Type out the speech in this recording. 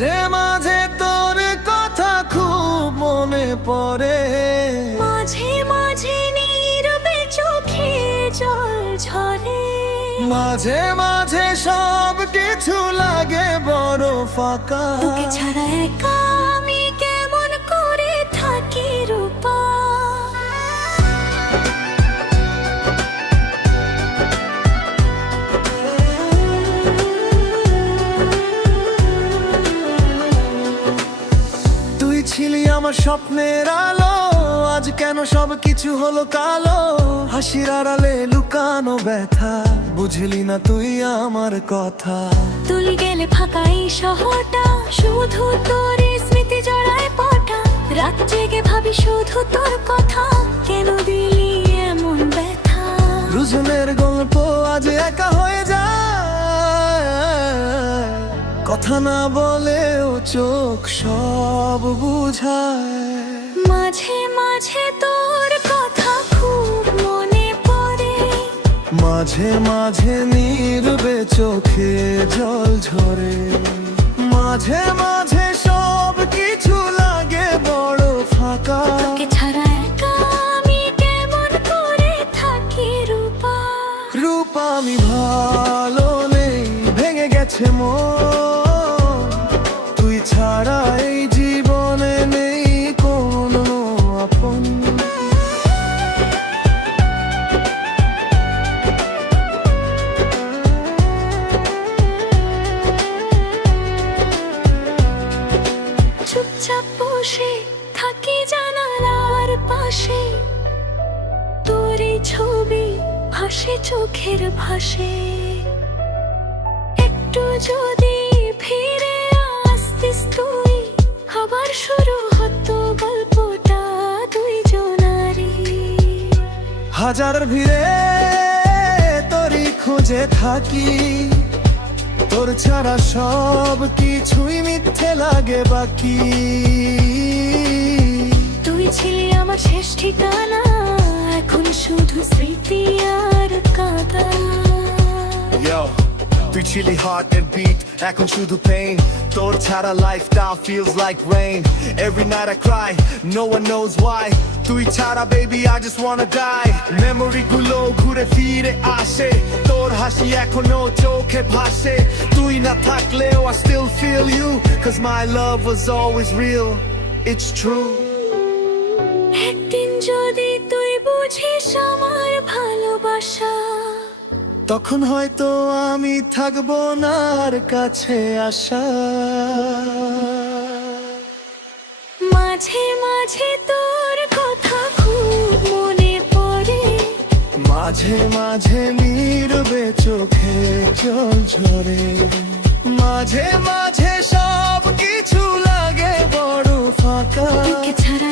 মাঝে মাঝে তোর কথা খুব মনে পড়ে, মাঝে মাঝে নীরবে চোখে জল ঝরে, মাঝে মাঝে সব কিছু লাগে বড় ফাঁকা। তোকে ছাড়া একা আমি কেমন করে থাকি রূপা। তুই ছিলি আমার স্বপ্নের আলো, আজ কেন সব কিছু হলো কালো। হাসির আড়ালে লুকানো ব্যথা, বুঝলি না তুই আমার কথা। তুই গেলে ফাঁকা এই শহরটা, শুধু তোর স্মৃতি জড়ায় পটা। রাত জেগে ভাবি শুধু তোর কথা, কেন দিলি এমন ব্যথা। রুজনের গল্প আজ একা হয়ে যায়, কথা না বলেও চোখ সব বুঝায়। মাঝে মাঝে তোর কথা খুব মনে পড়ে, মাঝে মাঝে নীরবে চোখে জল ঝরে, মাঝে মাঝে সব কিছু লাগে বড় ফাঁকা। তোকে ছাড়া একা আমি কেমন করে থাকি রূপা। রূপা আমি ভালো নেই, ভেঙে গেছে মন, তুই ছাড়া এই জীবনে নেই কোনো আপন। চুপচাপ বসে থাকি জানালার পাশে, তোর এই ছবি ভাসে চোখের ভাসে। একটু যদি ফিরে আসতিস তুই, আবার শুরু হতো গল্পটা দুইজনারই। হাজার ভিড়ে তোরই খুঁজে থাকি, তোর ছাড়া সব কিছুই মিথ্যে লাগে বাকি। তুই ছিলি আমার শেষ ঠিকানা, এখন শুধু স্মৃতি আর কাঁদা। Yo, তুই ছিলি heart and beat, এখন শুধু pain. তোর ছাড়া lifestyle feels like rain. Every night I cry, no one knows why. তুই ছাড়া baby I just wanna die. Memory গুলো ঘুরে ফিরে আসে, তোর হাসি এখনো চোখে ভাসে। তুই না থাকলেও I still feel you, cause my love was always real, it's true. একদিন যদি তুই বুঝিস আমার ভালোবাসা, তখন হয়তো আমি থাকবো না আর কাছে আসা। মাঝে মাঝে তোর কথা খুব মনে পড়ে, মাঝে মাঝে নীরবে চোখে জল ঝরে, মাঝে মাঝে সব কিছু লাগে বড় ফাঁকা। তোকে ছাড়া